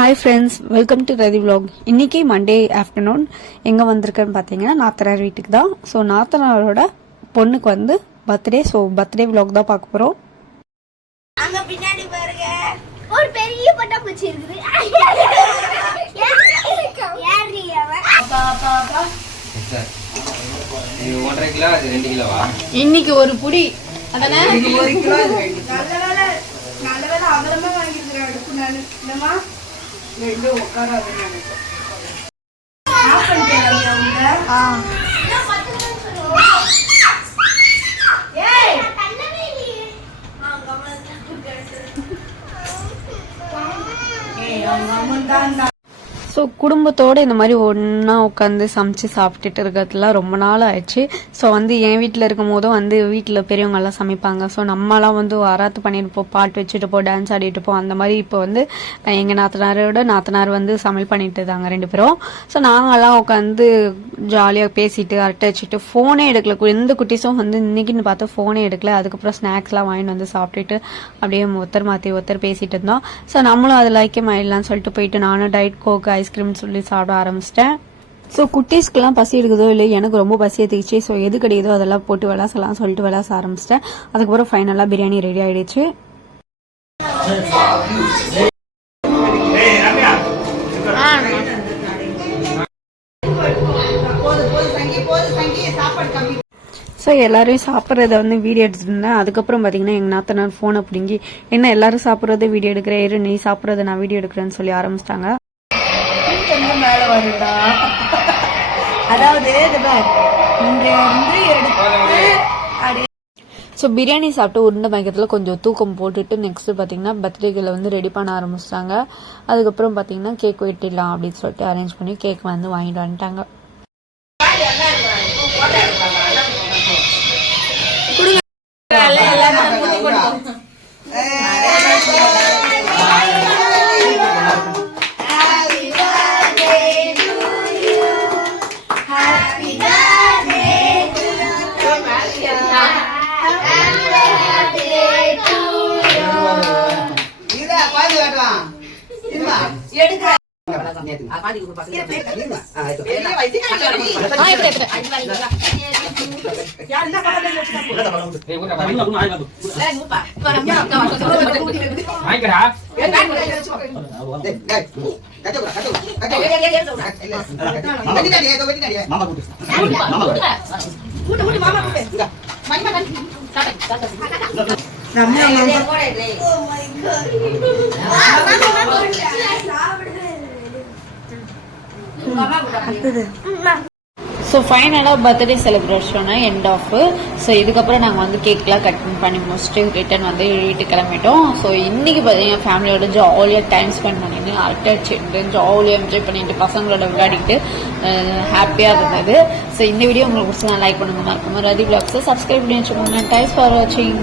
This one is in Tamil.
Hi friends, welcome to Rati vlog. இன்னைக்கு மண்டே ஆஃப்டர்நூன் எங்கே வந்திருக்கேன்னு பார்த்தீங்கன்னா நாத்தனார் வீட்டுக்கு தான். ஸோ நாத்தனாரோட பொண்ணுக்கு வந்து பர்த்டே. ஸோ பர்த்டே vlog தான் பார்க்க போகிறோம். அங்க பின்னாடி பாருங்க ஒரு பெரிய பட்டாம்பூச்சி இருக்குது. இன்னைக்கு ஒரு புடி அதானே, ஒரு கிலோ. நல்ல வேலை அகலமா வாங்கிருக்கிறேன். உட்காராது ஸோ குடும்பத்தோடு இந்த மாதிரி ஒன்றா உட்காந்து சமைச்சு சாப்பிட்டுட்டு இருக்கிறதுலாம் ரொம்ப நாள் ஆயிடுச்சு. ஸோ வந்து என் வீட்டில் இருக்கும் போதும் வந்து வீட்டில் பெரியவங்கெல்லாம் சமைப்பாங்க. ஸோ நம்மளாம் வந்து வாராத்து பண்ணிட்டுப்போம், பாட்டு வச்சுட்டுப்போம், டான்ஸ் ஆடிட்டுப்போம். அந்த மாதிரி இப்போ வந்து எங்கள் நாத்தனார் வந்து சமையல் பண்ணிட்டு தாங்க ரெண்டு பேரும். ஸோ நாங்கள்லாம் உட்காந்து ஜாலியாக பேசிட்டு அரட்டை வச்சுட்டு ஃபோனே எடுக்கல. எந்த குட்டீஸும் வந்து இன்னைக்குன்னு பார்த்து ஃபோனே எடுக்கல. அதுக்கப்புறம் ஸ்நாக்ஸ்லாம் வாங்கிட்டு வந்து சாப்பிட்டுட்டு அப்படியே ஒருத்தர் மாற்றி ஒருத்தர் பேசிட்டு இருந்தோம். ஸோ நம்மளும் அதில் ஐக்கியமாயிடலாம்னு சொல்லிட்டு போயிட்டு நானும் டயட் கோக் ஐஸ்கிரீம் சொல்லி சாப்பிட ஆரம்பிச்சிட்டேன். ஸோ குட்டீஸ்க்கெல்லாம் பசி எடுக்குதோ இல்லை, எனக்கு ரொம்ப பசி எடுத்துக்கிச்சு. ஸோ எது கிடைக்குதோ அதெல்லாம் போட்டு விளாசலாம் சொல்லிட்டு விளாச ஆரம்பிச்சிட்டேன். அதுக்கப்புறம் ஃபைனலாக பிரியாணி ரெடி ஆகிடுச்சு. ஸோ எல்லாரையும் சாப்பிட்றத வந்து வீடியோ எடுத்துட்டு இருந்தேன். அதுக்கப்புறம் பார்த்தீங்கன்னா எங்கள் நாத்தனார் ஃபோனை பிடிங்கி என்ன எல்லாரும் சாப்பிட்றத வீடியோ எடுக்கிறேன், இரு நீ சாப்பிட்றத நான் வீடியோ எடுக்கிறேன்னு சொல்லி ஆரம்பிச்சிட்டாங்க. மேல வருடா, அதாவது ஸோ பிரியாணி சாப்பிட்டு உருண்டை மயக்கத்தில் கொஞ்சம் தூக்கம் போட்டுட்டு நெக்ஸ்ட்டு பார்த்தீங்கன்னா பர்த்டேக்கில் வந்து ரெடி பண்ண ஆரம்பிச்சிட்டாங்க. அதுக்கப்புறம் பார்த்தீங்கன்னா கேக் வெட்டிடலாம் அப்படின்னு சொல்லிட்டு அரேஞ்ச் பண்ணி கேக் வந்து வாங்கிட்டு வந்துட்டாங்க. ஸோ ஃபைனலாக பர்த்டே செலிப்ரேஷனை எண்ட் ஆஃப். ஸோ இதுக்கப்புறம் நாங்கள் வந்து கேக்லாம் கட் பண்ணி முடிச்சுட்டு ரிட்டன் வந்து வீட்டுக்கு கிளம்பிட்டோம். ஸோ இன்னைக்கு பார்த்தீங்கன்னா ஃபேமிலியோட ஜாலியாக டைம் ஸ்பெண்ட் பண்ணிட்டு அரட்டை அடிச்சுட்டு ஜாலியாக என்ஜாய் பண்ணிட்டு பசங்களோட விளையாடிட்டு ஹாப்பியாக இருந்தது. ஸோ இந்த வீடியோ உங்களுக்கு பிடிச்சி நான் லைக் பண்ணுங்க, மறக்காம ரதி vlogs சப்ஸ்கிரைப் பண்ணி வச்சுக்கோங்க. தேங்க்ஸ் ஃபார் வாட்சிங்.